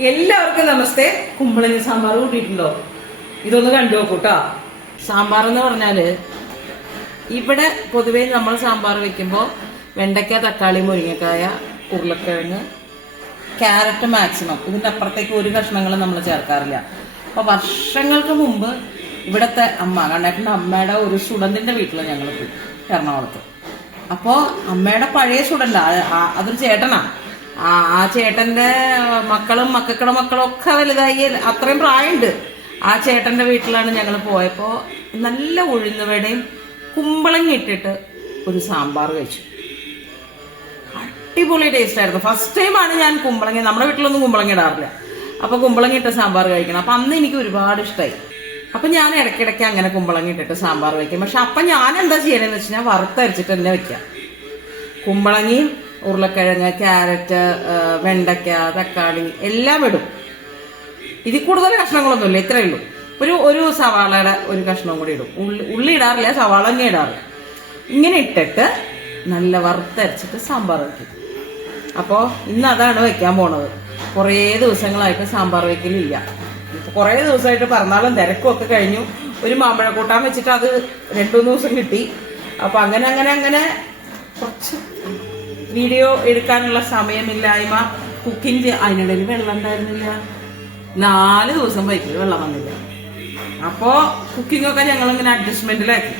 എല്ലാവർക്കും നമസ്തേ. കുമ്പളങ്ങ സാമ്പാർ കൂട്ടിയിട്ടുണ്ടോ? ഇതൊന്ന് കണ്ടു നോക്കൂട്ടോ. സാമ്പാർ എന്ന് പറഞ്ഞാല് ഇവിടെ പൊതുവേ നമ്മൾ സാമ്പാർ വെക്കുമ്പോൾ വെണ്ടയ്ക്ക, തക്കാളി, മുരിങ്ങക്കായ, ഉരുളക്കിഴങ്ങ്, ക്യാരറ്റ് മാക്സിമം, ഇതിൻ്റെ അപ്പുറത്തേക്ക് ഒരു കഷ്ണങ്ങളും നമ്മൾ ചേർക്കാറില്ല. അപ്പോൾ വർഷങ്ങൾക്ക് മുമ്പ് ഇവിടുത്തെ അമ്മ കണ്ടേട്ടൻ്റെ അമ്മയുടെ ഒരു സ്റ്റുഡൻറ്റിൻ്റെ വീട്ടിൽ ഞങ്ങൾ പോയി എറണാകുളത്ത്. അപ്പോൾ അമ്മയുടെ പഴയ സ്റ്റുഡൻ്റ്, അതൊരു ചേട്ടനാണ്. ആ ചേട്ടന്റെ മക്കളും മക്കളുടെ മക്കളും ഒക്കെ വലുതായി, അത്രയും പ്രായമുണ്ട്. ആ ചേട്ടന്റെ വീട്ടിലാണ് ഞങ്ങൾ പോയപ്പോ നല്ല ഉഴുന്നുവടയും കുമ്പളങ്ങ ഇട്ടിട്ട് ഒരു സാമ്പാർ കഴിച്ചു. അടിപൊളി ടേസ്റ്റ് ആയിരുന്നു. ഫസ്റ്റ് ടൈമാണ് ഞാൻ കുമ്പളങ്ങ, നമ്മുടെ വീട്ടിലൊന്നും കുമ്പളങ്ങ ഇടാറില്ല, അപ്പൊ കുമ്പളങ്ങ ഇട്ട സാമ്പാർ കഴിക്കണം. അപ്പൊ അന്ന് എനിക്ക് ഒരുപാട് ഇഷ്ടമായി. അപ്പൊ ഞാൻ ഇടയ്ക്കിടയ്ക്ക് അങ്ങനെ കുമ്പളങ്ങ ഇട്ടിട്ട് സാമ്പാർ വയ്ക്കും. പക്ഷെ അപ്പൊ ഞാൻ എന്താ ചെയ്യണമെന്ന് വെച്ചാൽ വറുത്തരച്ചിട്ട് തന്നെ വെക്കാം. കുമ്പളങ്ങയും ഉരുളക്കിഴങ്ങ്, ക്യാരറ്റ്, വെണ്ടയ്ക്ക, തക്കാളി എല്ലാം ഇടും. ഇതിൽ കൂടുതൽ കഷ്ണങ്ങളൊന്നുമില്ല, ഇത്രയേ ഉള്ളൂ. ഒരു സവാളയുടെ ഒരു കഷ്ണവും കൂടി ഇടും. ഉള്ളി ഇടാറില്ല, സവാള തന്നെ ഇടാറ്. ഇങ്ങനെ ഇട്ടിട്ട് നല്ല വറുത്തരച്ചിട്ട് സാമ്പാർ വയ്ക്കും. അപ്പോൾ ഇന്ന് അതാണ് വെക്കാൻ പോണത്. കുറേ ദിവസങ്ങളായിട്ട് സാമ്പാർ വയ്ക്കലില്ല. കുറേ ദിവസമായിട്ട് പിറന്നാളും തിരക്കും ഒക്കെ കഴിഞ്ഞു. ഒരു മാമ്പഴ കൂട്ടാൻ വെച്ചിട്ട് അത് 2-3 ദിവസം കിട്ടി. അപ്പൊ അങ്ങനെ കുറച്ച് വീഡിയോ എടുക്കാനുള്ള സമയമില്ലായ്മ, കുക്കിംഗ്, അതിനിടയിൽ വെള്ളം ഉണ്ടായിരുന്നില്ല. 4 ദിവസം വൈകിട്ട് വെള്ളം വന്നില്ല. അപ്പോൾ കുക്കിംഗൊക്കെ ഞങ്ങളിങ്ങനെ അഡ്ജസ്റ്റ്മെന്റിലാക്കി.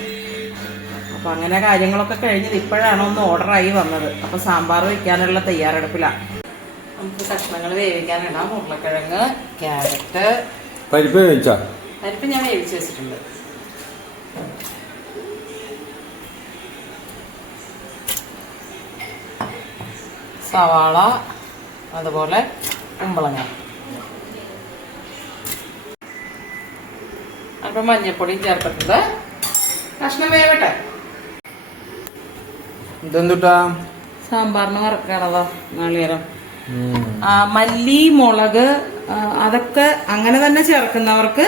അപ്പൊ അങ്ങനെ കാര്യങ്ങളൊക്കെ കഴിഞ്ഞത് ഇപ്പോഴാണ് ഒന്ന് ഓർഡറായി വന്നത്. അപ്പൊ സാമ്പാർ വെക്കാനുള്ള തയ്യാറെടുപ്പിലാണ്. നമുക്ക് കഷ്ണങ്ങൾ വേവിക്കാനിടാം. ഉരുളക്കിഴങ്ങ്, ക്യാരറ്റ്, പരിപ്പ് ഞാൻ വേവിച്ച് വെച്ചിട്ടുണ്ട്. സവാള, അതുപോലെ കുമ്പളങ്ങ, അല്പം മഞ്ഞപ്പൊടിയും ചേർത്തിട്ടുണ്ട്. കഷ്ണം വേവട്ടെ. ഇതെന്തുട്ടാ? സാമ്പാറിന് വറക്കണതോ നാളികേരം, മല്ലി, മുളക്, അതൊക്കെ അങ്ങനെ തന്നെ ചേർക്കുന്നവർക്ക്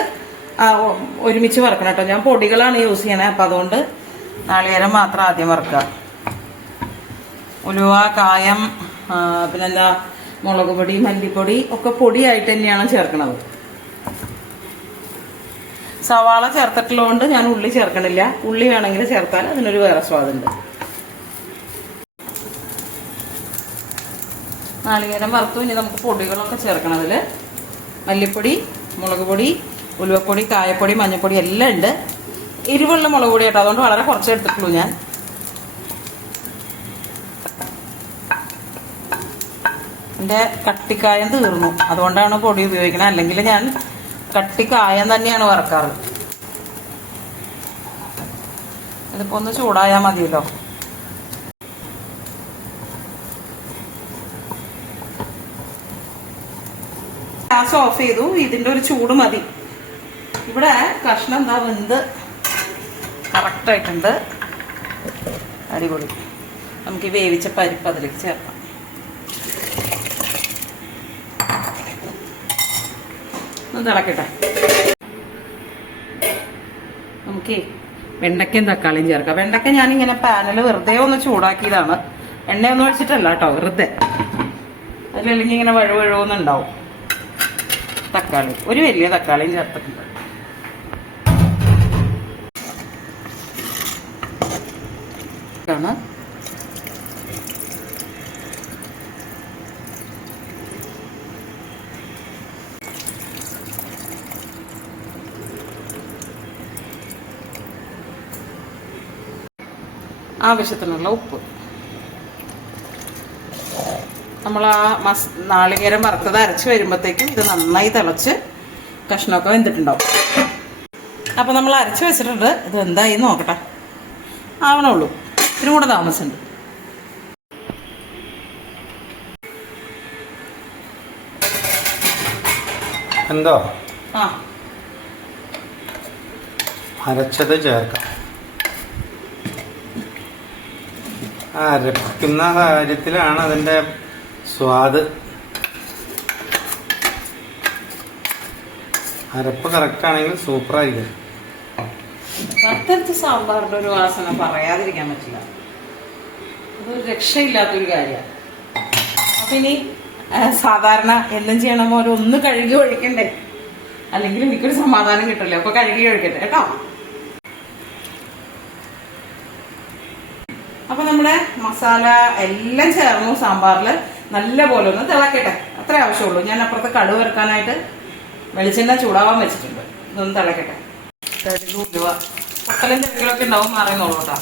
ഒരുമിച്ച് വറക്കണം കേട്ടോ. ഞാൻ പൊടികളാണ് യൂസ് ചെയ്യണേ, അപ്പൊ അതുകൊണ്ട് നാളികേരം മാത്രം ആദ്യം വറക്കുക. ഉലുവ, കായം, പിന്നെന്താ മുളക് പൊടി, മല്ലിപ്പൊടി ഒക്കെ പൊടിയായിട്ട് തന്നെയാണ് ചേർക്കണത്. സവാള ചേർത്തിട്ടുള്ളതുകൊണ്ട് ഞാൻ ഉള്ളി ചേർക്കണില്ല. ഉള്ളി വേണമെങ്കിൽ ചേർത്താൽ അതിനൊരു വേറെ സ്വാദുണ്ട്. നാളികേരം വറുത്തു. ഇനി നമുക്ക് പൊടികളൊക്കെ ചേർക്കണം. അതിൽ മല്ലിപ്പൊടി, മുളക് പൊടി, ഉലുവപ്പൊടി, കായപ്പൊടി, മഞ്ഞൾപ്പൊടി എല്ലാം ഉണ്ട്. എരിവുള്ള മുളക് പൊടി കേട്ടോ, അതുകൊണ്ട് വളരെ കുറച്ച് എടുത്തിട്ടുള്ളൂ ഞാൻ. എൻ്റെ കട്ടിക്കായം തീർന്നു, അതുകൊണ്ടാണ് പൊടി ഉപയോഗിക്കുന്നത്. അല്ലെങ്കിൽ ഞാൻ കട്ടിക്കായം തന്നെയാണ് വറക്കാറ്. ഇതിപ്പോ ഒന്ന് ചൂടായാൽ മതിയല്ലോ. ഗ്യാസ് ഓഫ് ചെയ്തു. ഇതിന്റെ ഒരു ചൂട് മതി. ഇവിടെ കഷ്ണം എന്താ വെന്ത് കറക്റ്റായിട്ടുണ്ട്. അടിപൊളി. നമുക്ക് ഈ വേവിച്ച പരിപ്പ് അതിലേക്ക് ചേർക്കാം. തിളക്കട്ടെ. നമുക്ക് വെണ്ടയ്ക്കയും തക്കാളിയും ചേർക്കാം. വെണ്ടയ്ക്ക ഞാനിങ്ങനെ പാനിൽ വെറുതെ ഒന്ന് ചൂടാക്കിയതാണ്, എണ്ണയൊന്നും ഒഴിച്ചിട്ടല്ല കേട്ടോ, വെറുതെ. അതിലല്ലെങ്കിൽ ഇങ്ങനെ വഴുവഴുവെന്നുണ്ടാവും. തക്കാളി, ഒരു വലിയ തക്കാളിയും ചേർത്തിട്ടുണ്ട്. ആവശ്യത്തിനുള്ള ഉപ്പ്. നമ്മൾ ആ നാളികേരം വറുത്തത് അരച്ച് വരുമ്പോഴത്തേക്കും ഇത് നന്നായി തിളച്ച് കഷ്ണമൊക്കെ വെന്തിട്ടുണ്ടാവും. അപ്പം നമ്മൾ അരച്ച് വെച്ചിട്ടുണ്ട്. ഇത് എന്തായി നോക്കട്ടെ. ആവണുള്ളൂ, ഇതിനും കൂടെ താമസമുണ്ട്. എന്തോ അരച്ചത് ചേർക്കാം. അരക്കുന്ന കാര്യത്തിലാണ് അതിൻ്റെ സ്വാദ്. അരപ്പ് കറക്റ്റ് ആണെങ്കിൽ സൂപ്പറായിരിക്കും. വറുത്തരച്ച സാമ്പാറിന്റെ ഒരു വാസന പറയാതിരിക്കാൻ പറ്റില്ല. അതൊരു രക്ഷയില്ലാത്തൊരു കാര്യമാണ്. അപ്പൊ ഇനി സാധാരണ എന്നും ചെയ്യണ പോലെ ഒന്ന് കഴുകി ഒഴിക്കണ്ടേ, അല്ലെങ്കിൽ എനിക്കൊരു സമാധാനം കിട്ടില്ല. അപ്പൊ കഴുകി ഒഴിക്കട്ടെ കേട്ടോ. അപ്പൊ നമ്മുടെ മസാല എല്ലാം ചേർന്നു സാമ്പാറിൽ. നല്ല പോലെ ഒന്ന് തിളക്കട്ടെ, അത്രേ ആവശ്യമുള്ളൂ. ഞാൻ അപ്പുറത്ത് കടുക് വറുക്കാനായിട്ട് വെളിച്ചെണ്ണ ചൂടാവാൻ വെച്ചിട്ടുണ്ട്. ഇതൊന്ന് തിളക്കട്ടെ. ഉലുവ പൊട്ടലും ചെറുകളൊക്കെ ഉണ്ടാവും, മാറിയുന്നുള്ളൂ കേട്ടോ.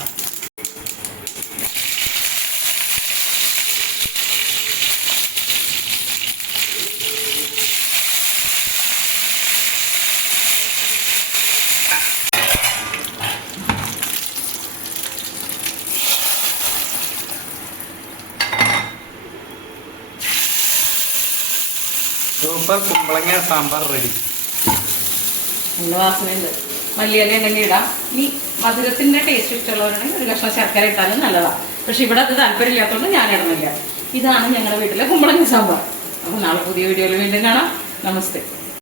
സൂപ്പർ കുമ്പളങ്ങ സാമ്പാർ റെഡി. നല്ല വാസനയുണ്ട്. മല്ലിയില ഉണ്ടെങ്കിൽ ഇടാം. ഇനി മധുരത്തിന്റെ ടേസ്റ്റ് ഇഷ്ടമുള്ളവരാണെങ്കിൽ ഒരു കഷ്ണം ശർക്കര ഇട്ടാലും നല്ലതാണ്. പക്ഷെ ഇവിടെ അത് താല്പര്യമില്ലാത്തതുകൊണ്ട് ഞാൻ ഇടുന്നില്ല. ഇതാണ് ഞങ്ങളുടെ വീട്ടിലെ കുമ്പളങ്ങ സാമ്പാർ. അപ്പോൾ നാളെ പുതിയ വീഡിയോയിൽ വീണ്ടും കാണാം. നമസ്തേ.